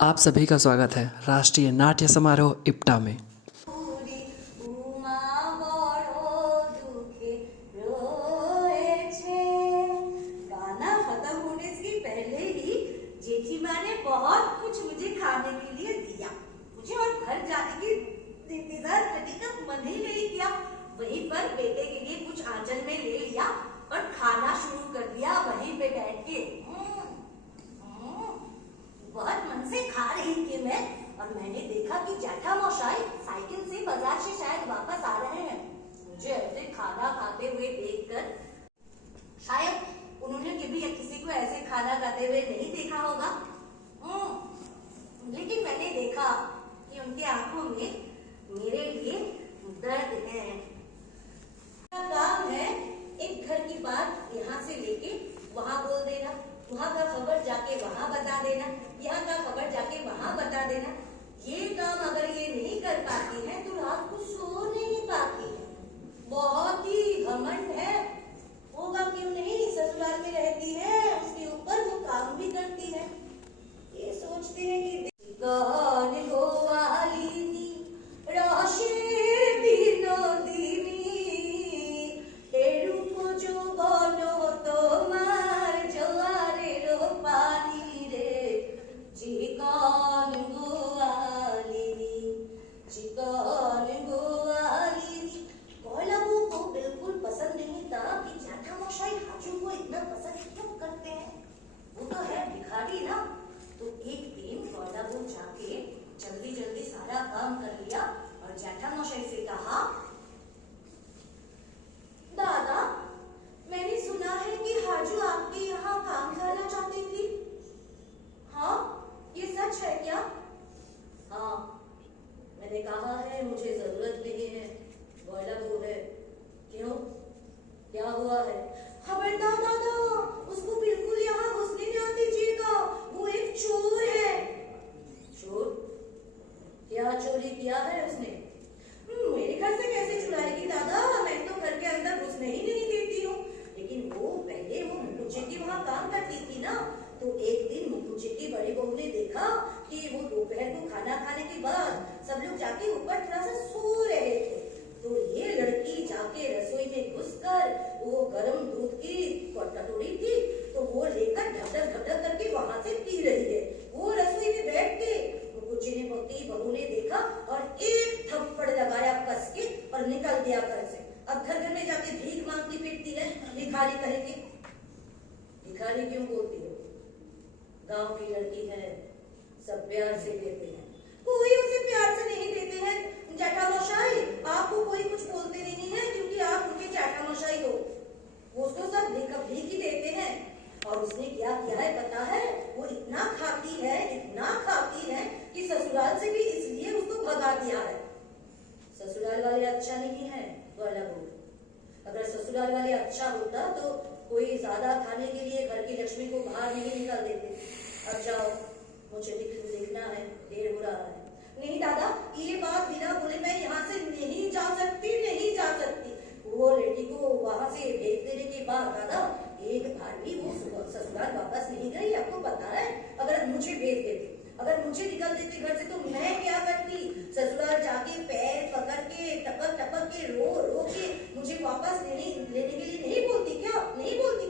आप सभी का स्वागत है राष्ट्रीय नाट्य समारोह इप्टा में। गाना खत्म होने से पहले ही जेठी माँ ने बहुत कुछ मुझे खाने के लिए दिया। मुझे और घर जाने की इंतजार करने का मन ही नहीं किया। वहीं पर बेटे के लिए कुछ आंचल में ले लिया और खाना शुरू कर दिया वहीं पे बैठ के। बहुत मन से खा रही थी मैं, और मैंने देखा कि जेठा मौसाई साइकिल से बाजार से शायद वापस आ रहे हैं। मुझे ऐसे खाना खाते हुए देखकर शायद उन्होंने कभी किसी को ऐसे खाना खाते हुए नहीं देखा होगा। लेकिन मैंने देखा कि उनके आंखों में मेरे लिए दर्द है। काम है एक घर की बात यहाँ से लेके वहां बोल देना, वहां का खबर जाके वहां बता देना, यहाँ का खबर जाके वहां बता देना। ये काम अगर ये नहीं कर पाती है तो रात को सो नहीं पाती है। बहुत ही घमंड है, होगा क्यों नहीं, ससुराल में रहती है, उसके ऊपर वो काम भी करती है। ये सोचते हैं कि गान गोवालिनी राशि বিনোদিনী এরূপ যৌবন তোমার জোয়ারের পানি রে চিকন গোয়ালিনী चिकन गोवालिनी। गौलाबू को बिल्कुल पसंद नहीं था कि जेठा मौसाई हाजू को इतना पसंद क्यों करते हैं। वो तो है भिखारी ना। तो एक दिन गौलाबू जाके जल्दी जल्दी सारा काम कर लिया और जेठा मौसाई से कहा, दादा मैंने सुना है कि हाजू आपके यहाँ काम करना चाहती थी। हाँ ये सच है क्या? हाँ मैंने कहा है मुझे जरूरत नहीं है। गौलाबू है, क्यों क्या हुआ है? खबरदार दादा उसको बिल्कुल यहाँ घुसने न दीजिएगा, वो एक चोर है। चोर? क्या चोरी किया है उसने? मेरे घर से कैसे चुराएगी दादा, मैं तो घर के अंदर घुसने ही नहीं देती हूँ। लेकिन वो पहले वो मुकुचे की वहाँ काम करती थी ना, तो एक दिन मुकुचे की बड़ी बहू ने देखा कि वो दोपहर को खाना खाने के बाद सब लोग जाके ऊपर थोड़ा सा सो रहे थे। तो ये लड़की जाके रसोई में घुसकर वो गर्म दूध की कटोरी थी तो वो लेकर ढक करके वहां से पी रही है। वो रसोई में बैठ के मुकुचे ने बहू ने देखा और एक थप्पड़ लगाया कस के और निकल दिया घर से। अब घर घर में जाके भीख मांगती फिरती है, भिखारी कहेगी। भिखारी क्यों बोलती हो? गांव की लड़की है, सब प्यार से देते हैं। कोई उसे प्यार से नहीं देते हैं जेठा मौसाई, आपको कोई कुछ बोलते नहीं है क्योंकि आप उनके जेठा मौसाई हो। वो उसको सब भीख ही देते हैं। और उसने क्या किया है पता है? वो इतना खाती है कि ससुराल से भी इसलिए उसको भगा दिया है। ससुराल वाले अच्छा नहीं है गौलाबू। अगर ससुराल वाले अच्छा होता तो कोई ज्यादा खाने के लिए घर की लक्ष्मी को बाहर नहीं निकाल देते। अब जाओ, मुझे देखना है, देर हो रहा है। नहीं दादा ये बात बिना बोले मैं यहाँ से नहीं जा सकती। वो लड़की को वहां से भेज देने के बाद दादा एक बार भी वो ससुराल वापस नहीं गई। आपको पता है अगर मुझे भेज देते, अगर मुझे निकल देते घर से तो मैं क्या करती? ससुराल जाके पैर पकड़ के टपक के रो के मुझे वापस लेने के लिए नहीं बोलती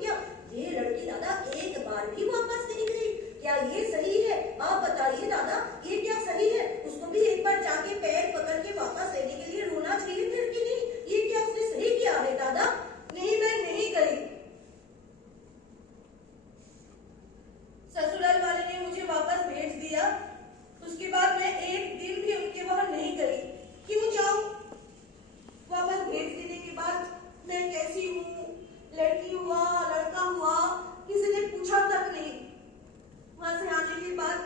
क्या? ये लड़की दादा एक बार भी वापस नहीं गई। क्या ये सही है? आप बताइए दादा ये क्या सही है? उसको भी एक बार जाके पैर पकड़ के वापस लेने के लिए रोना चाहिए फिर कि नहीं? ये क्या उसने सही किया है दादा? नहीं मैं नहीं गई। ससुराल वाले ने मुझे वापस भेज दिया, उसके बाद मैं एक दिन भी उनके वहां नहीं गई। क्यों जाऊं? वापस भेज देने के बाद मैं कैसी हूँ, लड़की हुआ लड़का हुआ, किसी ने पूछा तक नहीं। वहां से आने के बाद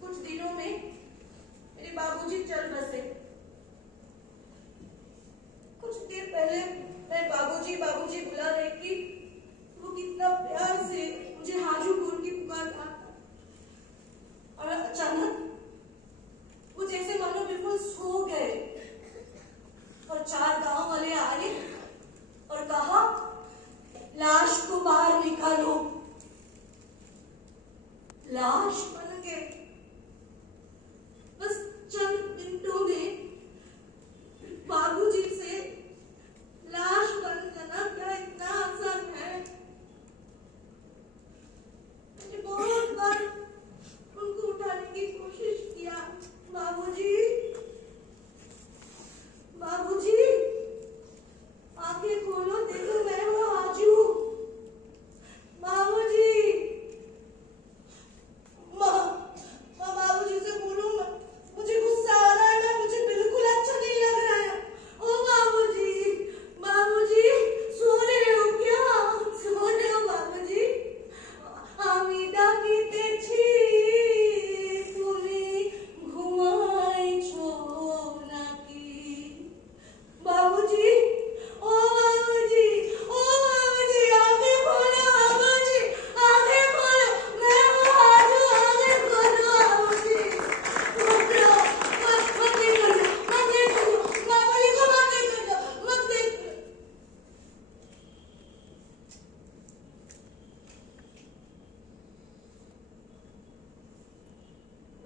कुछ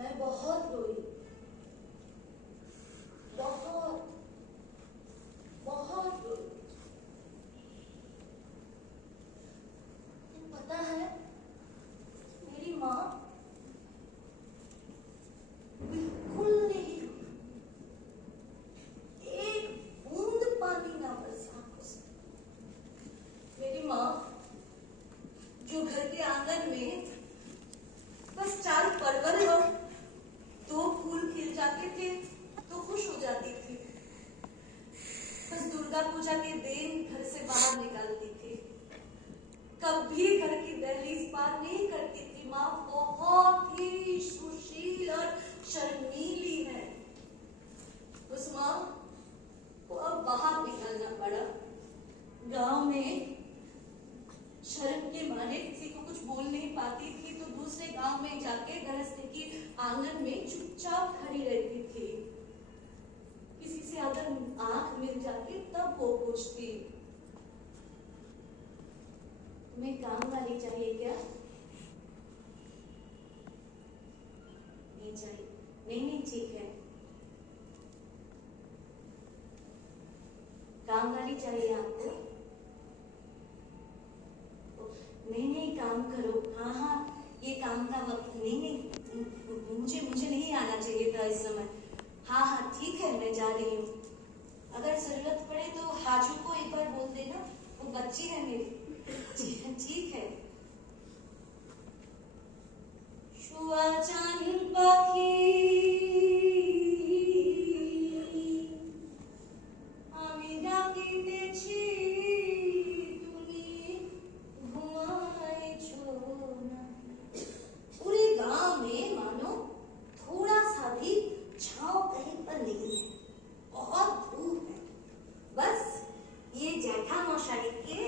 मैं बहुत रोई, बहुत बहुत रोई। पता है, मेरी माँ बिल्कुल नहीं रोई, एक बूंद पानी ना बरसा उसने। मेरी माँ जो घर के आंगन में बस 4 परवल और 2 फूल खिल जाते थे तो खुश हो जाती थी। बस दुर्गा पूजा के दिन घर से बाहर निकालती थी, कभी घर की दहलीज पार नहीं करती थी। माँ बहुत ही सुशील और शर्मीली है। उस माँ को अब बाहर निकलना पड़ा। गांव में शर्म के मारे किसी को कुछ बोल नहीं पाती थी तो दूसरे गांव में जाके गृहस्थी की आंगन में चुपचाप खड़ी रहती थी। किसी से अगर आंख मिल जाती तब वो पूछती, तुम्हें काम वाली चाहिए क्या? नहीं चाहिए। नहीं ठीक है। काम वाली चाहिए आपको? नहीं काम करो। हाँ ये काम का वक्त नहीं मुझे नहीं आना चाहिए था इस समय। हाँ ठीक है, मैं जा रही हूँ। अगर जरूरत पड़े तो हाजू को एक बार बोल देना, वो बच्ची है मेरी। ठीक है। शुआ चांद पाखी আমি ডাকিতেছি তুমি ঘুমাইছো না। पूरे गांव में मानो थोड़ा सा भी छांव कहीं पर नहीं है, बहुत धूप है। बस ये जेठा मशाली के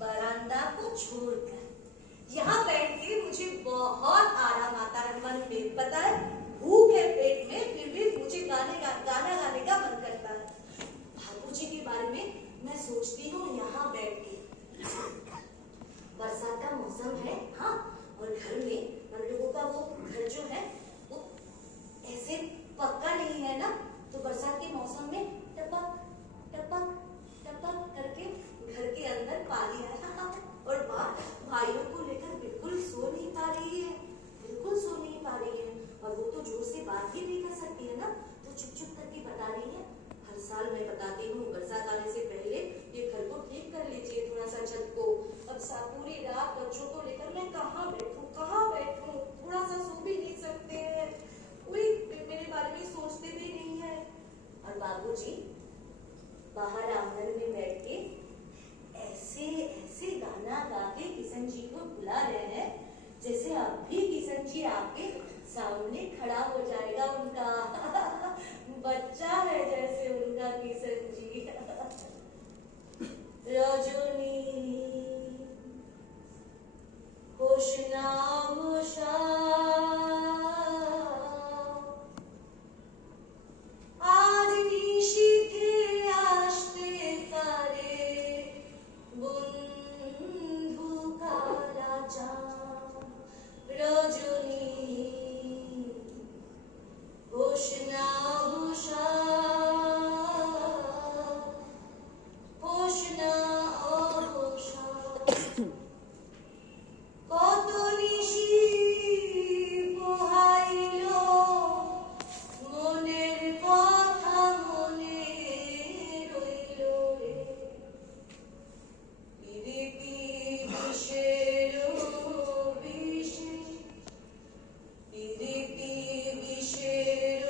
बरामदा को छोड़कर यहाँ बैठ के मुझे बहुत आराम आता है मन में। पता है, भूख है पेट में, फिर भी मुझे गाना गाने का मन करता है। बाबूजी के बारे में मैं सोचती हूँ यहाँ बैठ के। बरसात का मौसम है, हाँ, और घर में हम लोगों का वो घर जो है वो ऐसे पक्का नहीं है ना, तो बरसात के मौसम में टपक टपक टपक करके घर के अंदर पानी आ रहा है। और माँ भाइयों को लेकर बिल्कुल सो नहीं पा रही है, बिल्कुल सो नहीं पा रही है। और वो तो जोर से बात भी नहीं कर सकती है ना, तो चुप चुप करके बता रही है। हर साल मैं बताती हूँ बरसात आने से पहले ये घर को ठीक कर लीजिए, थोड़ा सा छत को। अब पूरी रात बच्चों को लेकर मैं कहाँ बैठूं, थोड़ा सा सो भी नहीं सकते हैं, कोई मेरे बारे में सोचते भी नहीं है। और बाबूजी बाहर आंगन में बैठ के ऐसे ऐसे गाना गा के किशन जी को बुला रहे हैं जैसे अब भी किशन जी आपके सामने खड़ा हो जाएगा। उनका बच्चा है जैसे उनका किशन जी। रजनी होशना होशा आज নিশীথে আসতে পারে বন্ধু কালাচাঁদ। রজনী হোশনা হোশা হোশনা হোশা কত নিশি পোহাইল মনের কথা মনে রইল রে। প্রীতি বিষের বিষে প্রীতি বিষের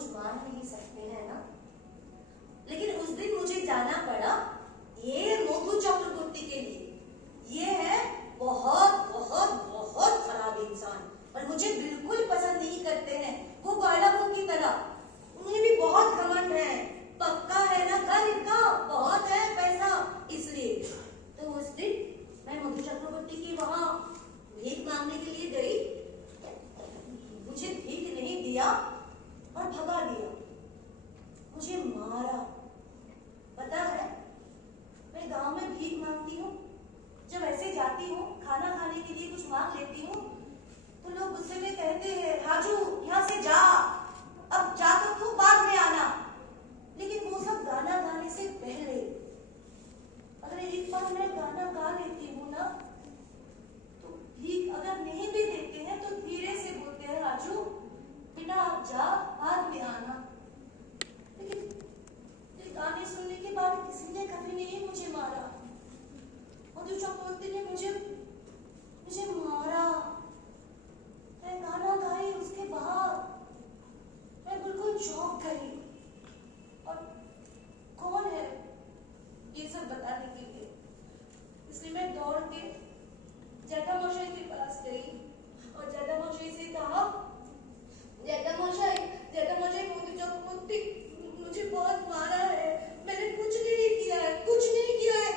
कुछ मान नहीं सकते हैं ना। लेकिन उस दिन मुझे जाना पड़ा ये मधु चक्रवर्ती के लिए। ये है बहुत बहुत बहुत खराब इंसान और मुझे बिल्कुल पसंद नहीं करते हैं। वो गायलापुर की तरह उन्हें भी बहुत घमंड है, पक्का है ना घर इनका, बहुत है पैसा, इसलिए। तो उस दिन मैं मधु चक्रवर्ती की वहां भीख मांगने के लिए गई। मुझे भीख नहीं दिया और भगा दिया, मुझे मारा। पता है मैं गांव में भीख मांगती हूँ, जब ऐसे जाती हूँ खाना खाने के लिए कुछ मांग लेती हूँ तो लोग गुस्से में कहते हैं हाजू यहाँ से जा, अब जा तो तू बाद में आना। लेकिन वो सब गाना गाने से पहले अगर एक बार मैं गाना गा लेती हूँ ना तो भीख अगर नहीं भी देते हैं तो धीरे से बोलते हैं राजू बेटा आप जा बाद में आना। लेकिन ये गाने सुनने के बाद किसी ने कभी नहीं मुझे मारा। मधु चक्रवर्ती ने मुझे मारा। मैं गाना गाई, उसके बाद मैं बिल्कुल चौंक गई। और कौन है ये सब बताने के लिए, इसलिए मैं दौड़ के जटामशाई के पास गई और जटामशाई से कहा जटामशाई मधु चक्रवर्ती मुझे बहुत मारा है, मैंने कुछ नहीं किया है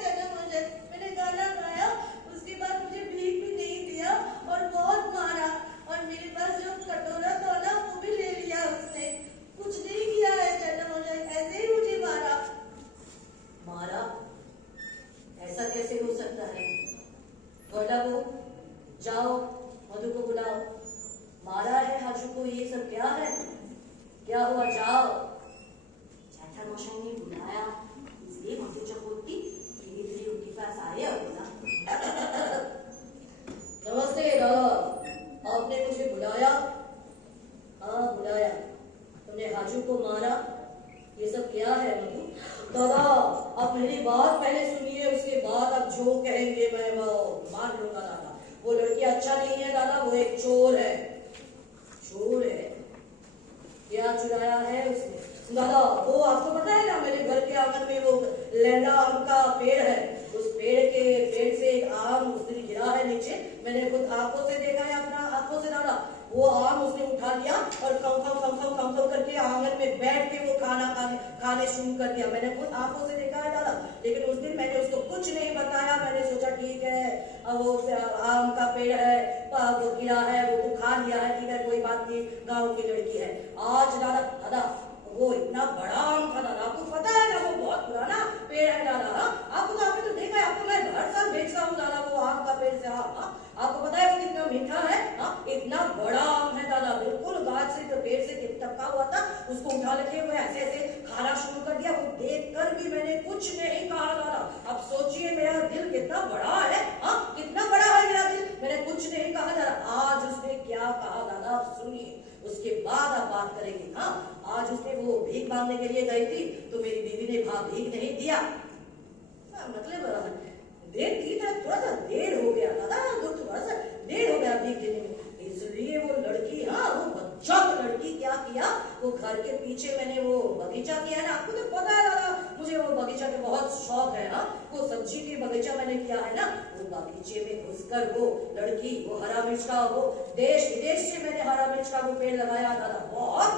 जटामशाई। मैंने गाना गाया, उसके बाद मुझे भीख भी नहीं दिया और बहुत मारा और मेरे पास जो कटोरा था ना वो भी ले लिया उसने। कुछ नहीं किया है जटामशाई, ऐसे ही मुझे मारा। ऐसा कैसे हो सकता है? को जाओ मधु को बुलाओ। मारा है हाजू को, ये सब क्या है? क्या हुआ? जाओ। जटामशाई ने बुलाया, इसलिए मधु चक्रवर्ती धीरे धीरे उनके पास आए और बोला नमस्ते दादा, आपने मुझे बुलाया? हाँ बुलाया। तुमने हाजू को मारा, ये सब क्या है मधु? दादा आप मेरी बात पहले सुनिए, उसके बाद आप जो कहेंगे मैं वो मान लूंगा दादा। वो लड़की अच्छा नहीं है दादा, वो एक चोर है। चोर है? क्या चुराया है उसने? दादा वो आपको पता है ना, मेरे घर के आंगन में वो लेंडा आम का पेड़ है, उस पेड़ से एक आम उस दिन गिरा है नीचे। मैंने खुद आंखों से देखा है, अपना आंखों से दादा। वो आम उसने उठा लिया और कम करके आंगन में बैठ के वो खाने शुरू कर दिया। मैंने खुद आंखों से देखा है दादा। लेकिन उस दिन मैंने उसको कुछ नहीं बताया। मैंने सोचा ठीक है, अब वो आम का पेड़ है, वो गिरा है, वो तो खा लिया है, ठीक है कोई बात नहीं, गाँव की लड़की है। आज दादा वो इतना बड़ा आम था दादा, आपको पता है ना, वो बहुत पुराना पेड़ है दादा। आपने तो देखा है, आपको मैं हर साल बेचता हूँ दादा वो आम का पेड़ से। आपको पता है वो कितना मीठा है? इतना बड़ा आम है दादा, बिल्कुल गाछ से पेड़ से टपका हुआ था, उसको उठा लेके मैं ऐसे खाना शुरू कर दिया। वो देखकर भी मैंने कुछ नहीं कहा दादा। अब सोचिए मेरा दिल कितना बड़ा है, कितना बड़ा है मेरा दिल, मैंने कुछ नहीं कहा दादा। आज उसने क्या कहा दादा आप सुनिए, उसके बाद आप बात करेंगे। आज उसने वो भीख मांगने के लिए गई थी तो मेरी बीवी ने भीख नहीं दिया, मतलब देर की तरह थोड़ा सा देर हो गया दादा, थोड़ा सा देर हो गया भीख देने में। इसलिए वो लड़की, वो बच्चा लड़की क्या किया, वो घर के पीछे मैंने वो बगीचा किया है ना, आपको तो पता है दादा मुझे वो बगीचा के बहुत शौक है। वो सब्जी के बगीचा मैंने किया है ना, वो बगीचे में घुसकर वो लड़की वो हरा मिर्च का वो देश विदेश से मैंने हरा मिर्च का वो पेड़ लगाया दादा। बहुत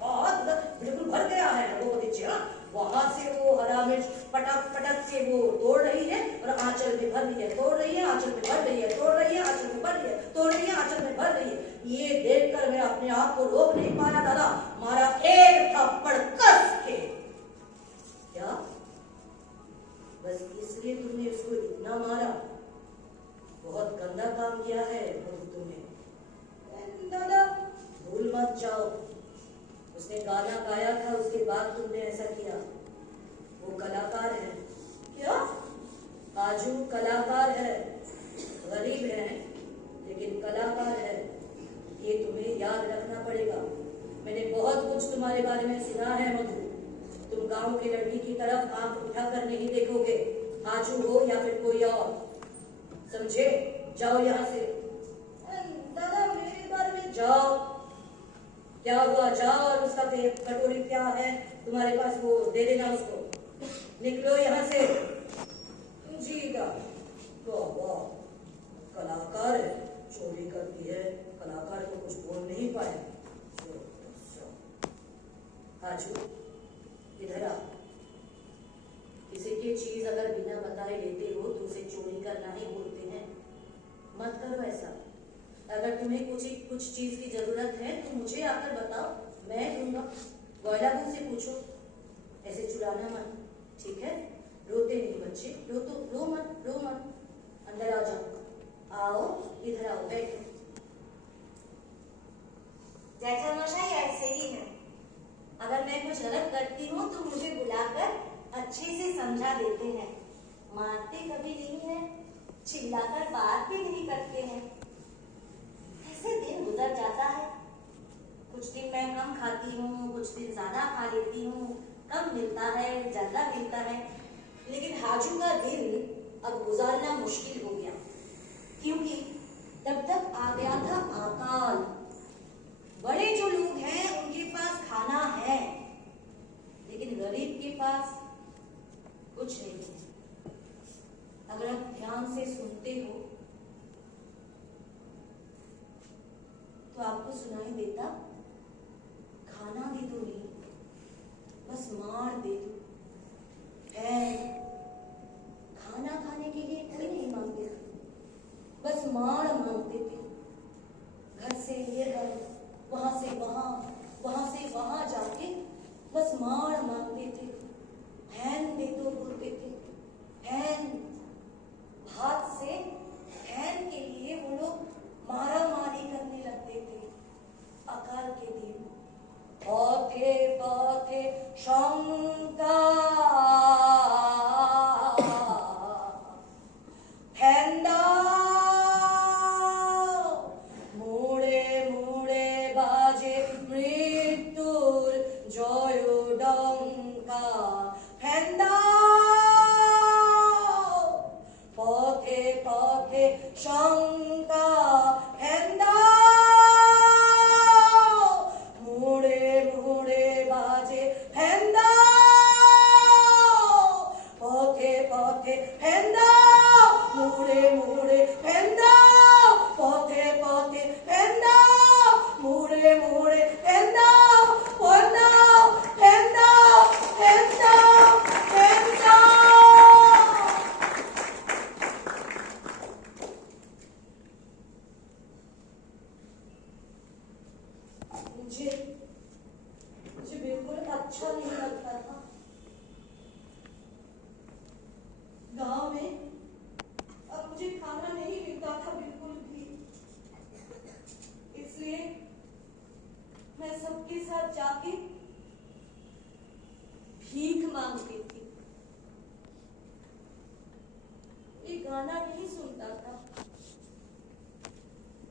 बहुत बिल्कुल भर गया है वो बगीचे। वहां से वो हरा मिर्च पटक से वो तोड़ रही है और आंचल में भर रही है, तोड़ रही है आंचल में भर रही है, तोड़ रही है आंचल में भर रही है, तोड़ रही है आंचल में भर रही है। ये देखकर मैं अपने आप को रोक नहीं पाया दादा, मारा एक थप्पड़ कस के। क्या बस इसलिए तुमने उसको इतना मारा? बहुत गंदा काम किया है तुमने दादा, भूल मत जाओ उसने गाना गाया था, उसके बाद तुमने ऐसा किया। वो कलाकार है। क्या? आजू कलाकार है, गरीब है लेकिन कलाकार है, ये तुम्हें याद रखना पड़ेगा। मैंने बहुत कुछ तुम्हारे बारे में सुना है मधु, तुम गांव की लड़की की तरफ आंख उठाकर नहीं देखोगे, आजू हो या फिर कोई और, समझे? जाओ यहाँ से। दादा मेरे बारे में जाओ। क्या हुआ? जाओ और उसका कटोरी क्या है तुम्हारे पास वो दे देना उसको। निकलो यहाँ से। जीदा वाह, कलाकार है, चोरी करती है, कलाकार को कुछ बोल नहीं पाए। हाजू इधर आ। किसी की चीज अगर बिना बताए लेते हो तो उसे चोरी करना ही बोलते हैं। मत करो ऐसा। अगर तुम्हें कुछ चीज की जरूरत है तो मुझे आकर बताओ, मैं दूंगा। गौलाबू से पूछो। ऐसे चुराना मत, ठीक है? रोते नहीं बच्चे, रो मत। अंदर आ जाओ। आओ, इधर आओ, बैठो। जैसा नशा ऐसे ही है। अगर मैं कुछ गलत करती हूँ तो मुझे बुलाकर अच्छे से समझा देते हैं। मारते कभी नहीं है, चिल्लाकर बात भी नहीं करते हैं। ऐसे दिन गुजर जाता है। कुछ दिन मैं कम खाती हूँ, कुछ दिन ज्यादा खा लेती हूँ। कम मिलता है, ज्यादा मिलता है। लेकिन हाजू का दिन अब गुजारना मुश्किल हो गया, क्योंकि तब तक आ गया था अकाल। बड़े जो लोग हैं उनके पास खाना है, लेकिन गरीब के पास कुछ नहीं है। अगर आप ध्यान से सुनते हो तो आपको सुनाई देता, खाना दे दो नहीं, बस मार दे दो। है खाना खाने के लिए कोई नहीं मांगते, बस मार मांगते थे। घर से ये घर, वहां से वहां जाके बस मार मांगते थे। फैन दे दो बोलते थे। फैन, हाथ से फैन के लिए वो लोग मारा मारी करने लगते थे। अकाल के दिन पथे पथे शंका फैंदा मोड़े मोड़े बाजे मृत्युर जय डंका। फैंदा पथे पथे शंका फैंदा मोड़े मोड़े बाजे फैंदा पथे पथे फैंदा मोड़े मोड़े फैंदा पथे पथे फैंदा मोड़े मोड़े फैंदा फैंदा फैंदा फैंदा फैंदा। मुझे बिल्कुल अच्छा नहीं लगता था। गांव में अब मुझे खाना नहीं मिलता था बिल्कुल भी, इसलिए मैं सबके साथ जाके भीख मांगती थी। ये गाना नहीं सुनता था,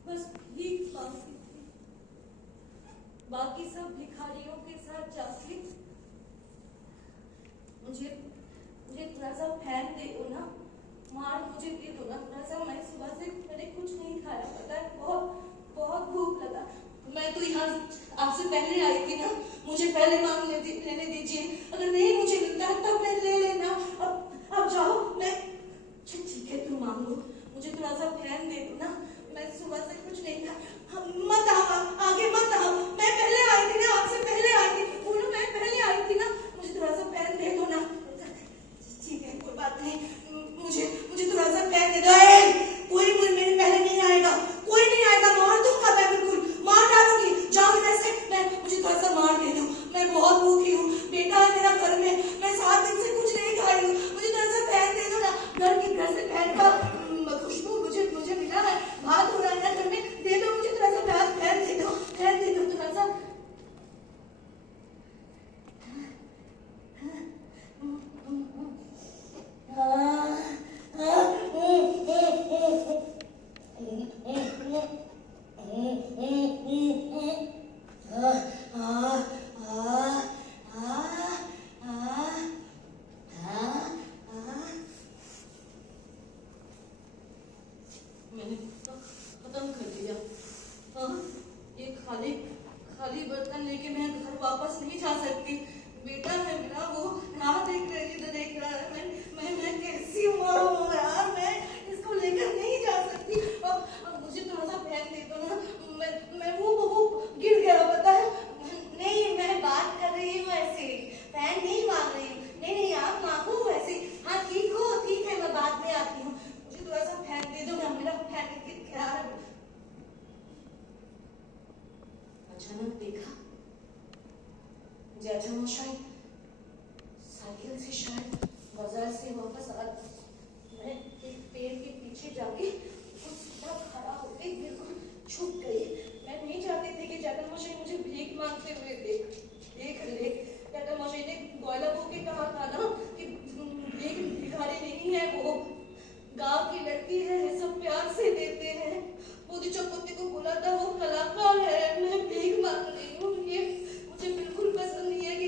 बस भीख मांगती थी। बाकी सब भिखारियों के साथ जाके मुझे थोड़ा सा फैन दे दो ना, मार मुझे दे दो ना थोड़ा सा। मैं सुबह से मैंने कुछ नहीं खाया, पता है, बहुत भूख लगा। मैं तो यहाँ आपसे पहले आई थी ना, मुझे पहले मांग लेने दीजिए। अगर नहीं मुझे मिलता है तब मैं ले लेना। अब जाओ, मैं ठीक है तुम मांगो, मुझे थोड़ा सा फैन दे दो ना। मैं सुबह से कुछ नहीं खाया। मत आओ, आगे मत आओ। मैं पहले आई थी ना, आपसे पहले आई थी। बोलो मैं पहले आई थी ना, मुझे थोड़ा सा फैन दे दो ना। ठीक है कोई बात नहीं, मुझे थोड़ा सा फैन दे दो। कोई मेरे पहले नहीं आएगा, कोई नहीं आएगा। मार दूंगा मैं, बिल्कुल मार डालूंगी। जाओ इधर से। मुझे थोड़ा सा मार दे दो, मैं बहुत भूखी हूँ। बेटा है मेरा घर में, मैं 7 दिन से कुछ नहीं खाई हूँ। मुझे थोड़ा सा फैन दे दो ना। घर से फैन का खुशबू मुझे मिला है। भात हो रहा है घर में, दे दो मुझे थोड़ा सा फैन दे दो थोड़ा सा। मैंने खत्म कर दिया। ये खाली खाली बर्तन लेके मैं घर वापस नहीं जा सकती। बेटा है मेरा, वो राह देख रहा है। मैं कैसी माँ हूँ यार, मैं इसको लेकर नहीं जा सकती। अब मुझे थोड़ा सा फैन दे दो ना, मैं वो गिर गया पता है। नहीं, मैं बात कर रही हूँ ऐसे, फैन नहीं मांग रही हूँ। नहीं आप मांगो वैसे। हाँ ठीक है, मैं बाद में आती हूँ। मुझे थोड़ा सा फैन दे दो ना, मेरा फैन गिर गया है। अचानक देखा जेठामशाई साइकिल से शायद बाजार से वापस आ। मैं एक पेड़ के पीछे जाके सीधा खड़ा होके बिल्कुल छुप गई। मैं नहीं चाहती थी कि जेठामशाई मुझे भीख मांगते हुए देख ले। जेठामशाई ने गोयला बहू के कहा था ना कि भिखारी नहीं है, वो गांव की लड़की है, सब प्यार से देते हैं। मोदी चौपत्ती को बोला था वो कलाकार है। मैं भीख मांग रही हूँ, ये मुझे बिल्कुल पसंद नहीं है कि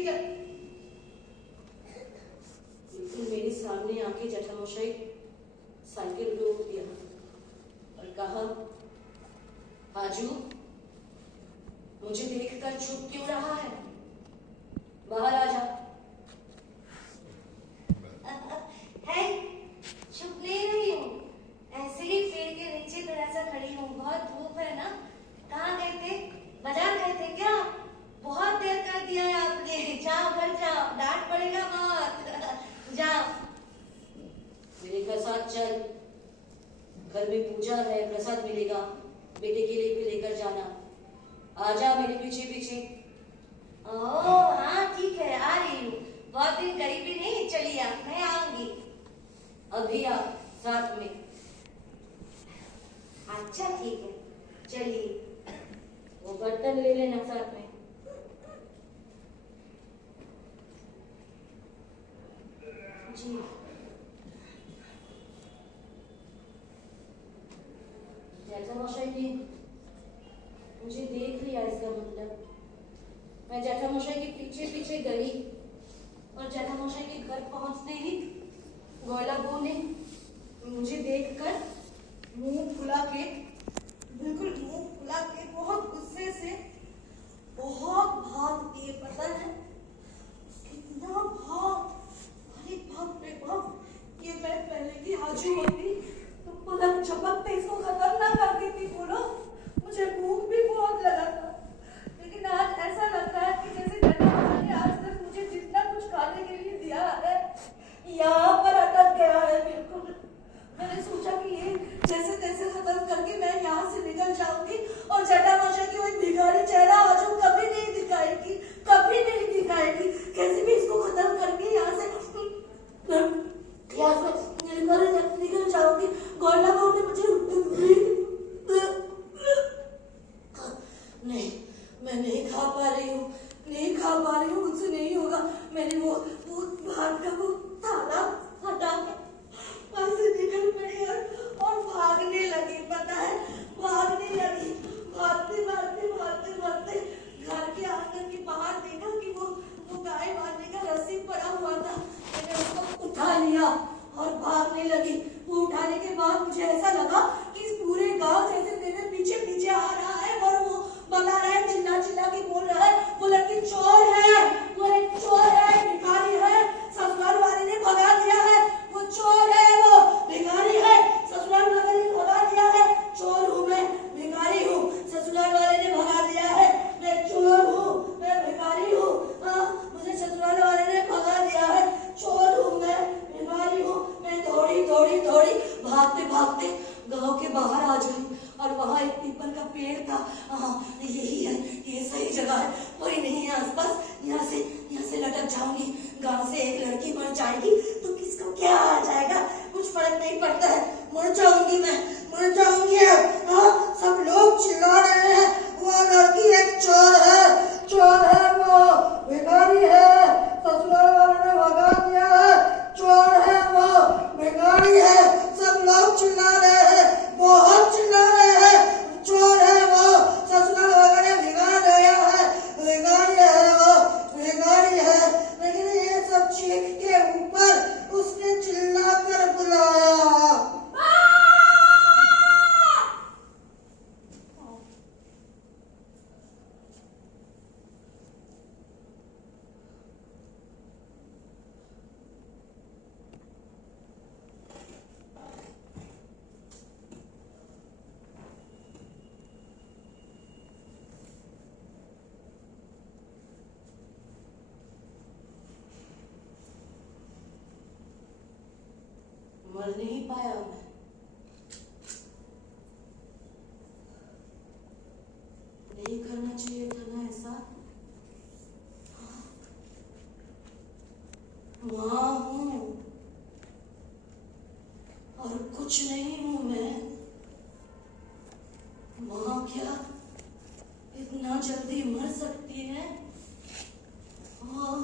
मेरे सामने आके जेठामशाई साइकिल रोक दिया और कहा, हाजू मुझे देखकर चुप क्यों रहा है, बाहर आ जा। है चुप नहीं रही हूँ, ऐसे ही पेड़ के नीचे तरह सा खड़ी हूँ। बहुत धूप है ना। कहाँ गए थे, बाजार गए थे क्या? बहुत देर कर दिया है आपने। जाओ घर जाओ, डांट पड़ेगा मत। जाओ मेरे घर साथ चल, घर में पूजा है, प्रसाद मिलेगा, बेटे के लिए भी लेकर जाना। आजा मेरे पीछे पीछे। ओह हाँ ठीक है, आ रही हूँ। बहुत दिन करीबी नहीं, चलिए आप, मैं आऊंगी। अभी आप साथ में? अच्छा ठीक है, चलिए। वो बर्तन ले लेना साथ में। जी जेठामशाई ने मुझे देख लिया, इसका मतलब मैं जेठामशाई के पीछे पीछे गई और जेठामशाई के घर पहुंचते ही गोयला बहू ने मुझे देखकर मुंह फुला के, बिल्कुल मुंह फुला के बहुत गुस्से से बहुत भाग दिए। पता है कितना भाग, अरे बाप रे बाप। ये मैं पहले की हाजू होती तो पलक झपकते इसको खत्म ना कर देती। बोलो, मुझे भूख भी बहुत लगा था, लेकिन आज ऐसा लगता है कि जैसे जेठामशाई ने आज तक मुझे जितना कुछ खाने के लिए दिया है यहाँ पर अटक गया है बिल्कुल। मैंने सोचा कि ये जैसे तैसे खत्म करके मैं यहाँ से निकल जाऊंगी और जेठामशाई की वही भिखारी चेहरा आज कभी नहीं दिखाएगी, कभी नहीं दिखाएगी। कैसे भी इसको खत्म करके यहाँ से निकल जाऊंगी। गोयला बहू ने मुझे नहीं, मैं नहीं खा पा रही हूँ, मुझसे नहीं होगा। मैंने वो भात का वो थाला हटा के वहां से निकल पड़ी और भागने लगी। पता है भागने लगी, भागते घर के आंगन के बाहर देखा कि वो गाय बांधने का रस्सी पड़ा हुआ था। मैंने उसको उठा लिया और भागने लगी। वो उठाने के बाद मुझे ऐसा लगा कि इस पूरे गांव जैसे मेरे पीछे पीछे आ रहा है और वो बता रहा है, चिल्ला के बोल रहा है, वो लड़की चोर है, वो एक चोर है, भिखारी है, ससुराल वाले ने भगा दिया है, वो चोर है, वो भिखारी है, ससुराल वाले ने भगा दिया है। चोर हूँ मैं, भिखारी हूँ, ससुराल वाले ने भगा दिया है। मैं चोर हूँ, मैं भिखारी हूँ, मुझे ससुराल वाले ने भगा दिया है। चोर हूँ मैं, भिखारी हूँ। मैं दौड़ी भागते गांव के बाहर आ गई और वहाँ एक पीपल का पेड़ था। हाँ यही है, ये सही जगह है, कोई नहीं है आसपास। यहाँ से लटक जाऊंगी। गांव से एक लड़की मर जाएगी तो किसको क्या आ जाएगा, कुछ फर्क नहीं पड़ता है। मर जाऊंगी मैं, मर जाऊंगी। हाँ सब लोग चिल्ला रहे हैं, वो लड़की एक चोर है, वो भिखारी है, ससुराल वाले ने भगा दिया है। चोर है वो, भिखारी है, सब लोग चिल्ला रहे हैं, बहुत चिल्ला रहे हैं। चोर है वो, ससुराल वाले ने भिगा दिया है, भिखारी है वो, भिखारी है। लेकिन ये सब चीख के ऊपर उसने चिल्ला कर बुलाया, मर नहीं पाया मैं। नहीं करना चाहिए था ना ऐसा। माँ हूँ और कुछ नहीं हूँ मैं। माँ क्या इतना जल्दी मर सकती है? हाँ,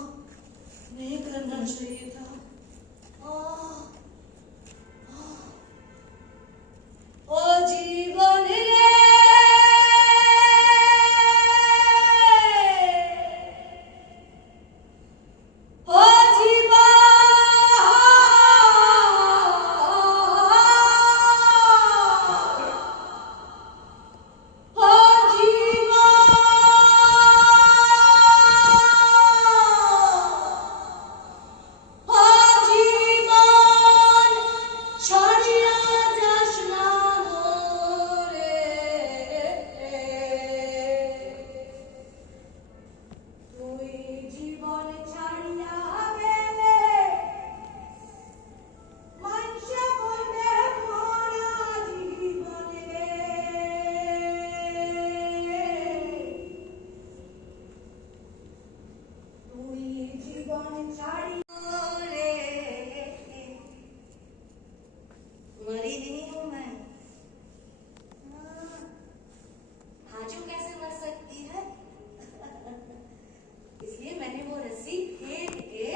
नहीं करना चाहिए था। ओ जीवन रे, ओ जीवन, ओ जीवन, ओ जीवन छड़िया जश्ना मोरे, তুই জীবন ছাড়িয়া গেলে মানুষে বলবে মরা জীবন রে, তুই জীবন ছাড়িয়া রে। मरी नहीं हूं मैं। हाजू कैसे मर सकती है? इसलिए मैंने वो रस्सी फेंक के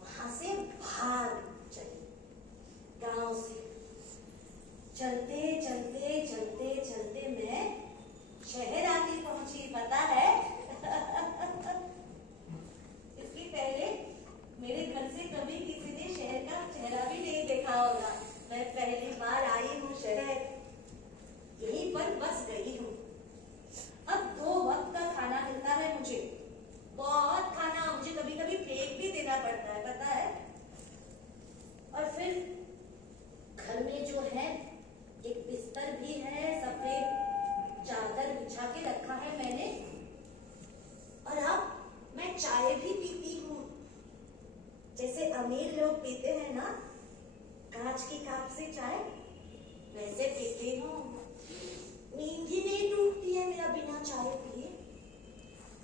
वहां से भाग चली, गांव से। चलते चलते चलते चलते मैं शहर आके पहुंची, पता है? इसके पहले मेरे घर से कभी किसी ने शहर का चेहरा भी नहीं देखा होगा। मैं पहली बार आई हूँ शहर, यहीं पर बस गई हूँ। अब 2 वक्त का खाना मिलता है मुझे, बहुत खाना। मुझे कभी कभी फेंक भी देना पड़ता है, पता है? और फिर घर में जो है एक बिस्तर भी है, सफेद चादर बिछा के रखा है मैंने। और अब मैं चाय भी पीती हूँ, जैसे अमीर लोग पीते हैं ना, कांच की कप से चाय, वैसे पीती हूँ। नींद ही नहीं टूटती है मेरा बिना चाय पिए।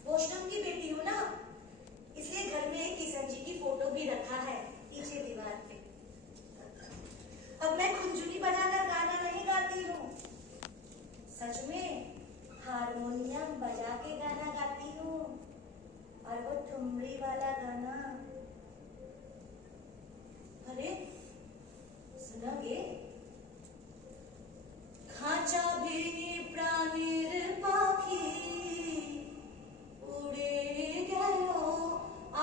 वॉशरूम की बेटी हूँ ना, इसलिए घर में एक किशन जी की फोटो भी रखा है पीछे दीवार पे। अब मैं खुंजुनी बजाकर गाना नहीं गाती हूँ, सच में हारमोनियम बजा के गाना गाती हूँ। और वो ठुमरी वाला गाना, अरे सुनोगे? खाचा भेंगे प्राणीर पाखी, उड़े गयो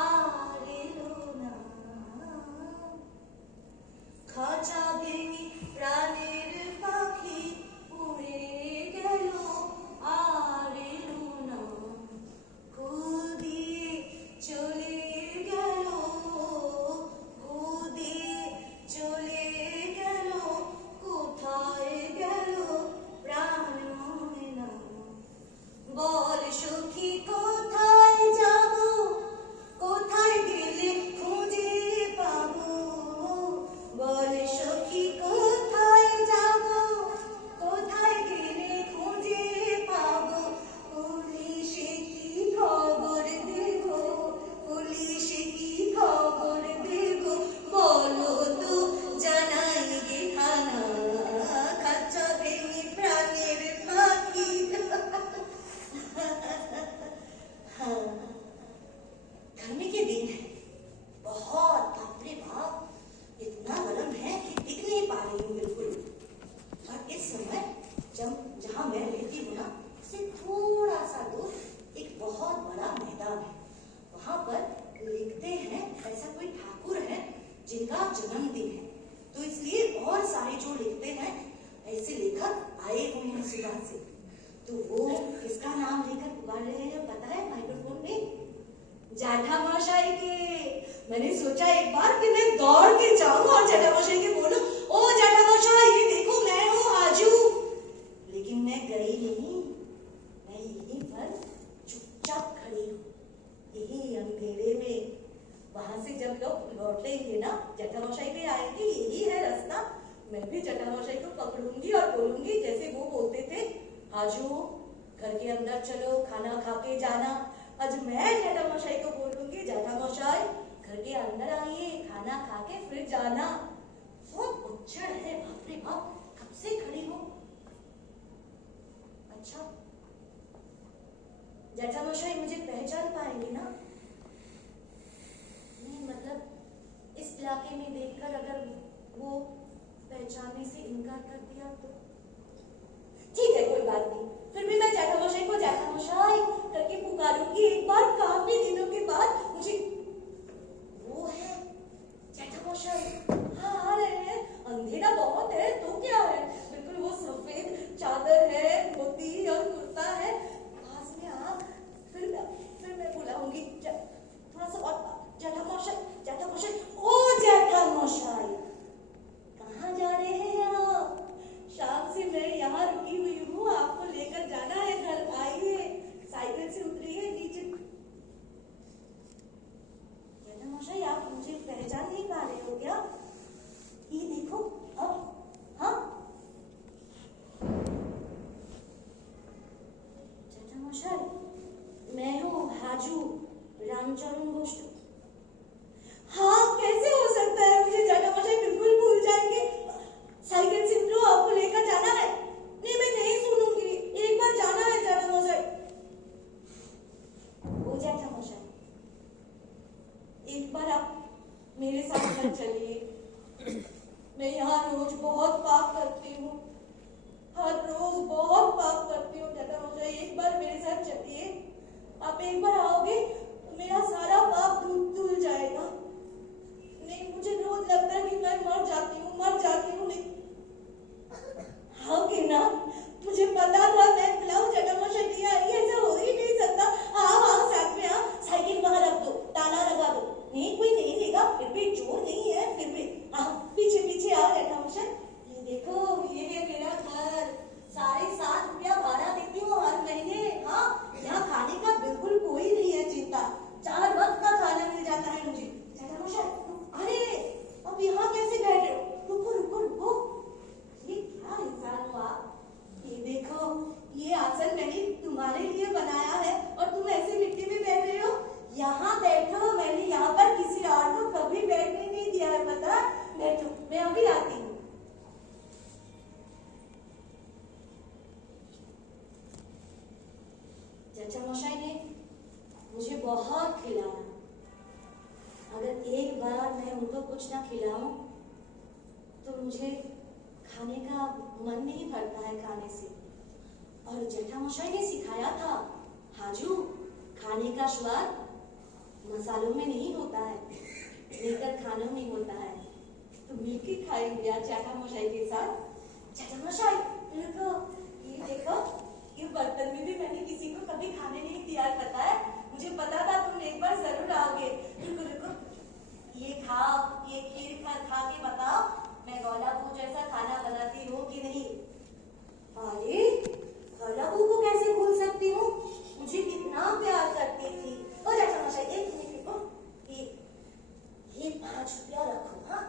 आरिलो ना। खाचा भेंगे प्राणीर पाखी, उड़े गयो आरिलो ना। खुदी चले गयो, खुदी चले गयो, কোথায় গেল প্রাণ ময়না। বল সখী কোথায় যাব, কোথায় গেলে খুঁজে পাবো। বল সখী কোথায় যাব, কোথায় গেলে খুঁজে পাবো। পুলিশে কি খবর দেব, পুলিশে কি খবর দেব, বলো তো জানাই গে থানা। খাঁচা ভেঙে প্রাণের পাখি। हाँ, गर्मी के दिन है, बहुत, बाप रे बाप, इतना गर्म है कि टिक नहीं पा रही हूँ बिल्कुल। और इस समय जहाँ मैं रहती हूँ ना, उससे थोड़ा सा दूर एक बहुत बड़ा मैदान है। वहां पर लिखते हैं, ऐसा कोई ठाकुर है जिनका जन्मदिन है, तो इसलिए और सारे जो लिखते हैं ऐसे लेखक आए हुए हैं सुबह से। तो वो किसका नाम लेकर पुकार रहे हैं पता है माइक्रोफोन में? जाठा मशाई के। मैंने सोचा एक बार कि मैं दौड़ के जाऊं और जाठा मशाई के बोलूं, ओ जाठा मशाई ये देखो मैं हूँ आजू। लेकिन मैं गई नहीं, मैं यहीं पर चुपचाप खड़ी हूँ, यही अंधेरे में। वहां से जब लोग लौटेंगे ना, जाठा मशाई के आएंगे यही बोलूंगी जैसे वो बोलते थे, हाजू घर के अंदर चलो खाना खा के जाना। आज मैं जेठामशाई को बोलूंगी, जेठामशाई घर के अंदर आइए, खाना खा के फिर जाना। बहुत उच्छल है, बाप रे बाप, कब से खड़ी हो। अच्छा, जेठामशाई मुझे पहचान पाएंगे ना? नहीं मतलब इस इलाके में देखकर अगर वो पहचानने से इनकार कर दिया तो ठीक है, कोई बात नहीं। फिर भी मैं जेठामशाई को जेठामशाई करके पुकारूंगी एक बार। काफी दिनों के बाद मुझे वो है जेठामशाई। हाँ आ रहे हैं, अंधेरा बहुत है तो क्या है, बिल्कुल वो सफेद चादर है, धोती और कुर्ता है, पास में आ। फिर मैं बुलाऊंगी थोड़ा सा और, जेठामशाई जेठामशाई, ओ जेठामशाई कहाँ जा रहे हैं आप? शाम से मैं यहाँ रुकी हुई हूँ, आपको लेकर जाना है घर। आइए, साइकिल से उतरिए नीचे। जेठामशाई आप मुझे पहचान नहीं पा रहे हो क्या? ये देखो, हाँ हाँ जेठामशाई, मैं हूँ हाजू रामचरण गोष्ठ। हाँ कैसे हो सकता है, मुझे जेठामशाई बिल्कुल भूल जाएंगे। साइकिल से उतरो, आपको लेकर जाना है। नहीं मैं नहीं सुनूंगी, एक बार जाना है जेठामशाई। ओ जेठामशाई, एक बार आप मेरे साथ घर चलिए। मैं यहाँ रोज बहुत पाप करती हूँ, हर रोज बहुत पाप करती हूँ। जेठामशाई एक बार मेरे साथ चलिए। आप एक बार आओगे तो मेरा सारा पाप धुल जाएगा। नहीं मुझे रोज लगता है कि मैं मर जाती हूँ, मर जाती हूँ। नहीं आओगे ना? मुझे पता था मैं बुलाऊं, जेठामशाई नहीं आई, ऐसा हो ही नहीं सकता। आओ आओ साथ में आओ, साइकिल वहां रख दो, ताला लगा दो। नहीं कोई नहीं लेगा, फिर भी चोर नहीं है, फिर भी आओ पीछे पीछे आओ जेठामशाई। ये देखो ये है मेरा घर, 7.5 रुपया भाड़ा देती हूँ हर महीने। हाँ यहाँ खाने का बिल्कुल कोई नहीं है चिंता, 4 वक्त का खाना मिल जाता है मुझे। जेठामशाई अरे अब यहाँ कैसे बैठे हो? रुको रुको रुको, ये क्या इंसान हो आप? ये देखो ये आसन मैंने तुम्हारे लिए बनाया है और तुम ऐसे मिट्टी में बैठ रहे हो। यहाँ बैठो, मैंने यहाँ पर किसी और को कभी बैठने नहीं दिया है, पता? बैठो, मैं अभी आती हूँ। जेठामशाई ने मुझे बहुत खिलाया। अगर एक बार मैं उनको कुछ ना खिलाऊं तो मुझे खाने का मन नहीं भरता है खाने से। और जेठामशाई ने सिखाया था, हाजू खाने का स्वाद मसालों में नहीं होता है, लेकर खानों में होता है। तो मिलके खाएंगे आज जेठामशाई के साथ। जेठामशाई रुको, ये देखो ये बर्तन में भी मैंने किसी को कभी खाने नहीं दिया है, पता है? मुझे पता था तुम एक बार जरूर आओगे। रुको रुको, ये खाओ, ये खीर खा के बताओ मैं गौलाबू जैसा खाना बनाती हूँ कि नहीं। अरे गौलाबू को कैसे भूल सकती हूँ, मुझे कितना प्यार करती थी। ओ जेठामशाई एक मिनट रुको, ये 5 रुपया रखो। हाँ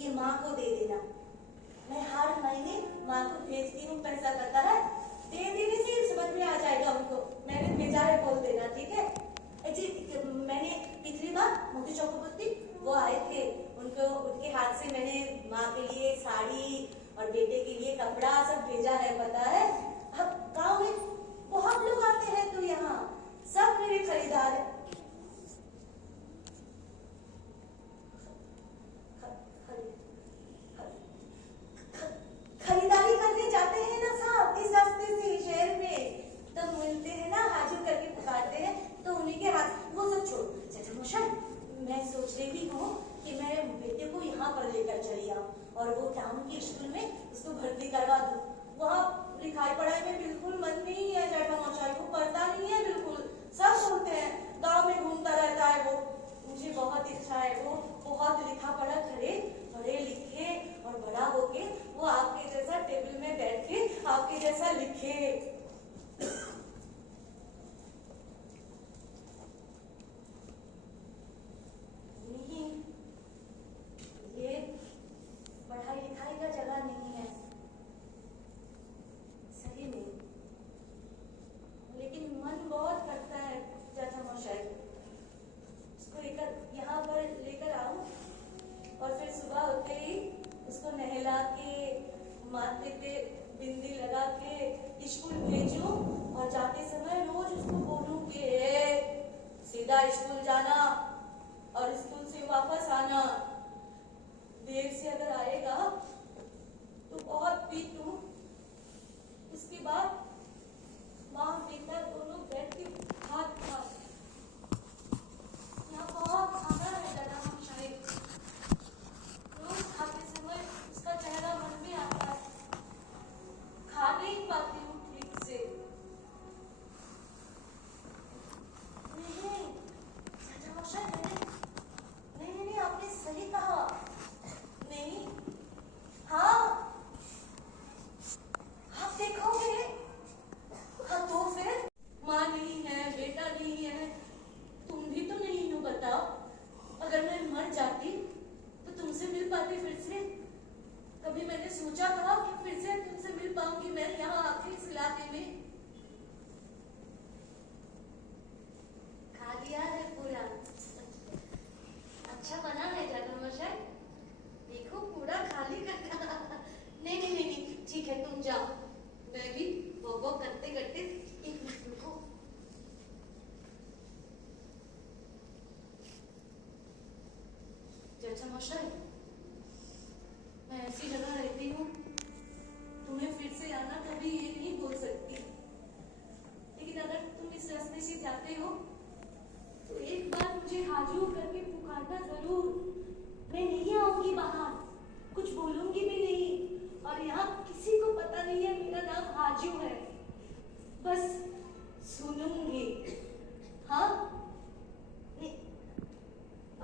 ये माँ को दे देना, मैं हर महीने माँ को भेजती हूँ पैसा, पता है? दे देने से समझ में आ जाएगा उनको, मैंने भेजा है बोल देना, ठीक है? जी मैंने पिछली बार मोती चक्रवर्ती वो आए थे, उनको उनके हाथ से मैंने माँ के लिए साड़ी और बेटे के लिए कपड़ा सब भेजा है, पता है? अब गांव में बहुत लोग आते हैं तो यहाँ सब मेरे खरीदार हैं। खरीदारी करने जाते हैं ना साहब इस रास्ते से शहर में, तब मिलते हैं ना, हाजिर करके पुकारते हैं तो उन्हीं के हाथ। वो सब छोड़ो जेठामशाई, मैं सोच रही हूँ कि मैं बेटे को यहाँ पर लेकर चली आऊँ और वो टाउन के स्कूल में उसको भर्ती करवा दूँ। वहाँ लिखाई पढ़ाई में बिल्कुल मन नहीं है जेठामशाई, वो पढ़ता नहीं है बिल्कुल, सब बोलते हैं, गाँव में घूमता रहता है वो। मुझे बहुत इच्छा है वो बहुत लिखा पढ़ा करे, पढ़े लिखे और बड़ा होके वो आपके जैसा टेबल में बैठ के आपके जैसा लिखे। नहीं ये पढ़ाई लिखाई का जगह नहीं है, स्कूल भेजूं और जाते समय रोज उसको बोलूं कि सीधा स्कूल जाना और स्कूल से वापस आना। देर से अगर आएगा तो बहुत पीटूं। उसके बाद माँ बेटा दोनों बैठ के हाथ खा। यहाँ बहुत खाना है दादा हम शायद रोज खाते समय उसका चेहरा मन में आता है। खा नहीं पाती हूँ ठीक से। नहीं चाचा मौसा नहीं आपने सही कहा। नहीं हाँ आप देखोगे। हाँ तो फिर माँ नहीं है बेटा नहीं है तुम भी तो नहीं हो बताओ। अगर मैं मर जाती तो तुमसे मिल पाती फिर से। कभी मैंने सोचा था कि फिर से तुमसे मिल पाऊंगी मैं यहाँ आखिरी इस इलाके में। खा लिया है पूरा। अच्छा बना है जादू मशाई। देखो पूरा खाली करना। नहीं ठीक है तुम जाओ। मैं भी वो करते करते एक मिनट रुको। चाचा मशाई मैं ऐसी जगह रहती हूँ तुम्हें फिर से आना कभी ये नहीं बोल सकती। लेकिन अगर तुम इस रास्ते से जाते हो तो एक बार मुझे हाजू करके पुकारना जरूर। मैं नहीं आऊंगी बाहर कुछ बोलूंगी भी नहीं और यहाँ किसी को पता नहीं है मेरा नाम हाजू है। बस सुनूंगी। हाँ नहीं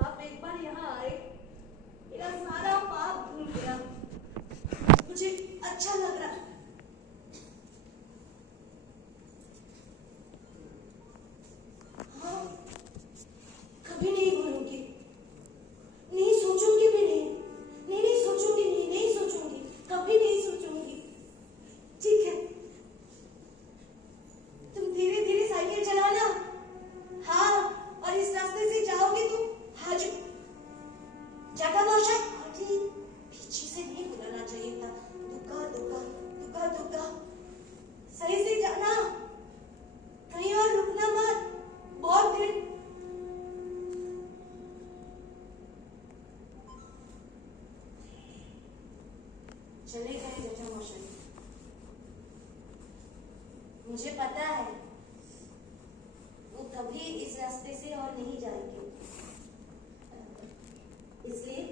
आप एक बार यहाँ आए मेरा सारा पाप धुल गया। मुझे अच्छा लग रहा है। हाँ कभी नहीं बोलूंगी नहीं सोचूंगी भी नहीं सोचूंगी नहीं सोचूंगी कभी नहीं सोचूंगी। ठीक है तुम धीरे धीरे साइकिल चलाना। हाँ और इस रास्ते से जाओगे तुम हाजू जाता मौसा। अरे पीछे से नहीं बुलाना चाहिए था। दुक्का दुक्का दुक्का दुक्का सही से जाना कहीं और रुकना मत। बहुत देर चले गए चाचा मौसा। मुझे पता है वो कभी इस रास्ते से और नहीं जाएंगे। इसलिए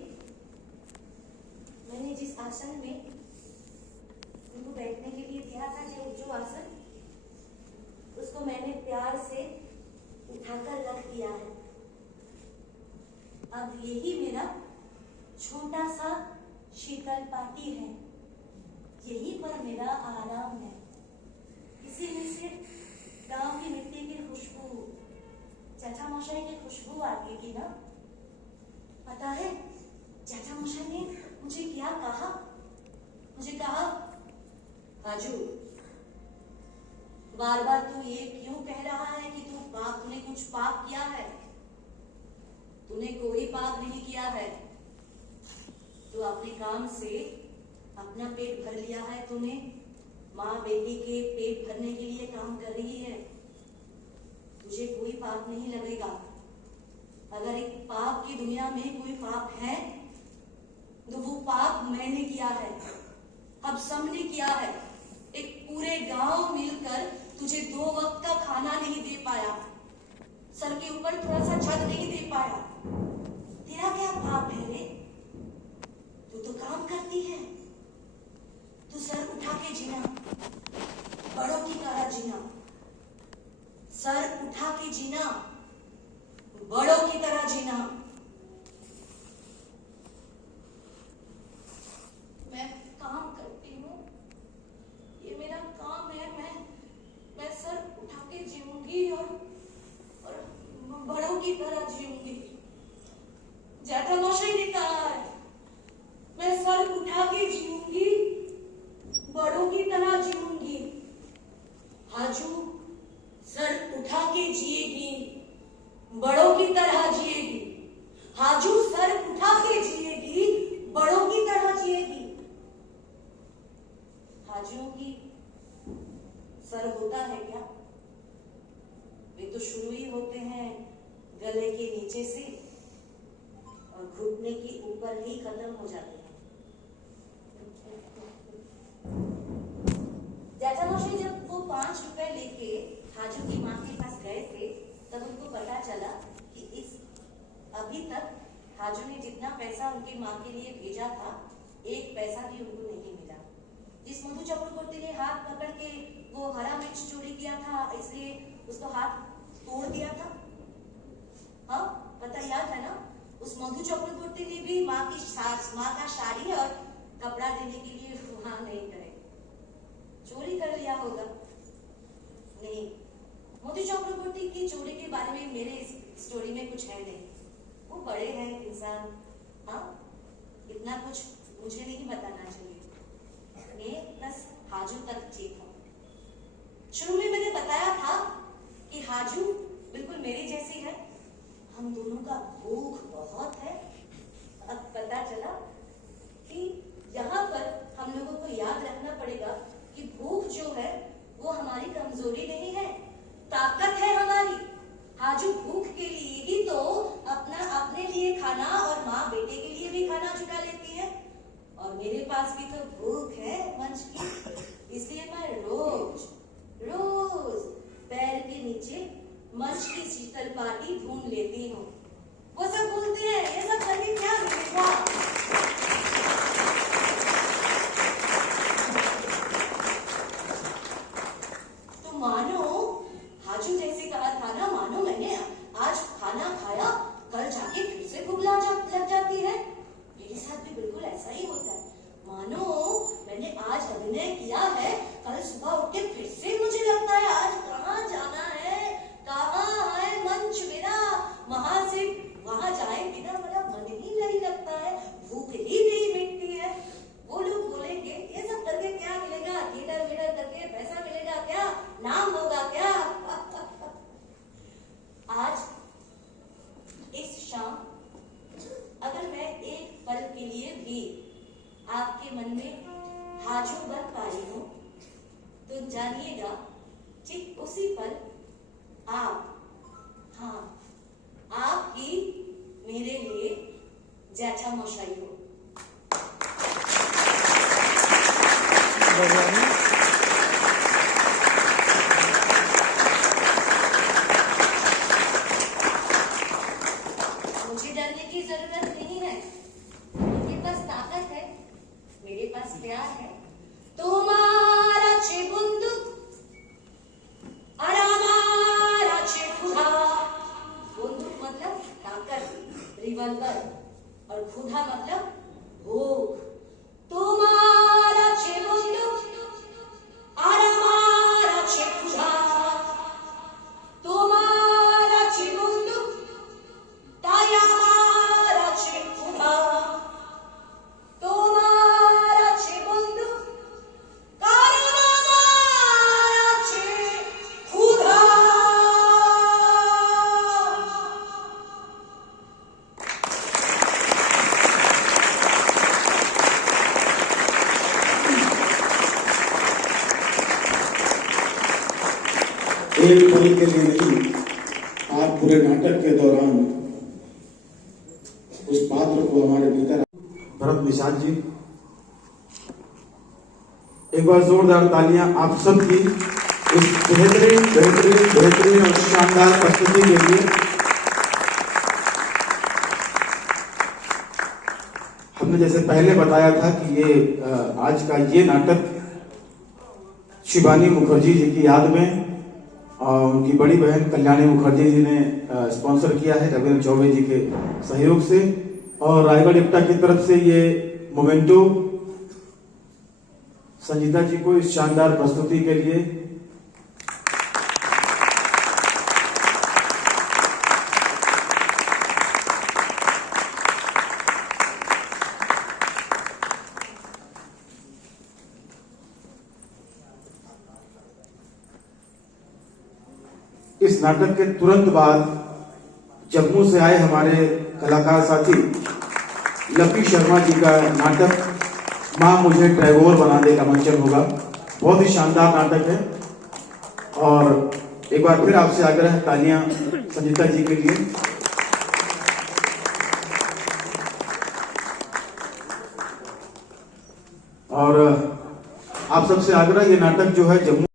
मैंने जिस आसन में उनको बैठने के लिए दिया था जो आसन उसको मैंने प्यार से उठाकर रख दिया है। अब यही मेरा छोटा सा शीतल पार्टी है। यहीं पर मेरा आराम है। इसी में से गांव की मिट्टी की खुशबू चाचा मौसाई की खुशबू आती थी ना। पता है चाचा मौसाई ने मुझे क्या कहा। मुझे कहा हाजू बार बार तू ये क्यों कह रहा है कि तूने कुछ पाप किया है। तूने कोई पाप नहीं किया है। तू अपने काम से अपना पेट भर लिया है। तूने माँ बेटी के पेट भरने के लिए काम कर रही है। तुझे कोई पाप नहीं लगेगा। अगर एक पाप की दुनिया में कोई पाप है तो वो पाप मैंने किया है। अब सबने किया है। एक पूरे गांव मिलकर तुझे 2 वक्त का खाना नहीं दे पाया। सर के ऊपर थोड़ा सा छत नहीं दे पाया। तेरा क्या पाप है रे। तू तो काम करती है। तू सर उठा के जीना बड़ों की तरह जीना। सर उठा के जीना बड़ों की तरह जीना। मैं काम करती हूँ ये मेरा काम है। मैं सर उठा के जीऊंगी और बड़ों की तरह जीऊंगी। जेठा मौसी ने कहा है मैं सर उठा के जीऊंगी बड़ों की तरह जीऊंगी। हाजू सर उठा के जिएगी बड़ों की तरह जिएगी। हाजू सर उठा के जिएगी बड़ों की तरह जिएगी। हाजू की सर होता है क्या? वे तो शुरू ही होते हैं गले के नीचे से और घुटने के ऊपर ही खत्म हो जाते हैं। जेठामशाई जब वो 5 रुपए लेके हाजू की माँ के पास गए थे, तब उनको पता चला कि इस अभी तक हाजू ने जितना पैसा उनकी माँ के लिए भेजा था, 1 पैसा भी उनको नहीं मिला। जिस मधु चक्रवर्ती ने हाथ पकड़ के वो हरा मिर्च चोरी किया था, इसलिए उसको हाथ तोड़ दिया था, हाँ पता याद है ना? उस मधु चक्रवर्ती ने भी माँ का साड़ी और कपड़ा देने के लिए वहां नहीं करे, चोरी कर लिया होगा। नहीं, मधु चक्रवर्ती की चोरी के बारे में मेरे इस स्टोरी में कुछ है नहीं। वो बड़े हैं इंसान, हाँ इतना कुछ मुझे नहीं बताना चाहिए। मैं बस हाजू तक ठीक हूँ। शुरू में मैंने बताया था कि हाजू बिल्कुल मेरी जैसी है, हम दोनों का भूख बहुत है। अब पता चला कि यहाँ पर हम लोगों को याद रखना पड़ेगा कि भूख जो है वो हमारी कमजोरी नहीं है, ताकत है हमारी। हाजू भूख के लिए ही तो अपने लिए खाना और माँ बेटे के लिए भी खाना जुटा लेती है, और मेरे पास भी तो भूख है मंच की, इसलिए मैं रोज पैर के नीचे मंच की शीतल पाटी ढूंढ लेती हूँ। वो सब बोलते हैं ये सब करके क्या मिलेगा? तो मानो हाजू जैसे कहा था ना, मानो मैंने आज खाना खाया, कल जाके फिर से भूख लग जाती है। मेरे साथ भी बिल्कुल ऐसा ही होता है। मानो मैंने आज अभिनय किया है, कल सुबह उठ के फिर से मुझे लगता है आज कहाँ जाना है, कहाँ है मंच मेरा, वहां से वहां जाए बिना मेरा मन ही नहीं लगता है, भूख ही नहीं मिटती है। वो लोग बोलेंगे ये सब करके क्या मिलेगा, थिएटर वीटर करके पैसा मिलेगा क्या, नाम होगा क्या? आज इस शाम अगर मैं एक पल के लिए भी आपके मन में हाजू बन पाई हूं, तो जानिएगा ठीक उसी पल आप ही मेरे लिए जेठामशाई हो। मुझे डरने की जरूरत नहीं है, मेरे पास ताकत है, मेरे पास प्यार है। तुम्हारा चे बंदूक और हमारा चे खुदा। बंदूक मतलब ताकत, रिवॉल्वर, और खुदा मतलब भूख। तुम्हारा चे बंदूक और हमारा चे खुदा, तुम्हारा चे बंदूक ताई हमारा चे खुदा, तुम्हारा चे बंदूक कारण हमारा चे खुदा। एक पल के लिए नहीं, आप पूरे नाटक के दौरान उस पात्र को हमारे भीतर। भरत निषाद जी, एक बार जोरदार तालियां आप सबकी इस बेहतरीन और शानदार प्रस्तुति के लिए। हमने जैसे पहले बताया था कि ये आज का ये नाटक शिवानी मुखर्जी जी की याद में और उनकी बड़ी बहन कल्याणी मुखर्जी जी ने स्पॉन्सर किया है रविंद्र चौबे जी के सहयोग से, और रायगढ़ इप्टा की तरफ से ये मोमेंटो संजीता जी को इस शानदार प्रस्तुति के लिए। इस नाटक के तुरंत बाद जम्मू से आए हमारे कलाकार साथी लकी शर्मा जी का नाटक माँ मुझे टैगोर बना दे का मंचन होगा। बहुत ही शानदार नाटक है। और एक बार फिर आपसे आग्रह है, तालियां संजीता जी के लिए। और आप सबसे आग्रह, ये नाटक जो है जम्मू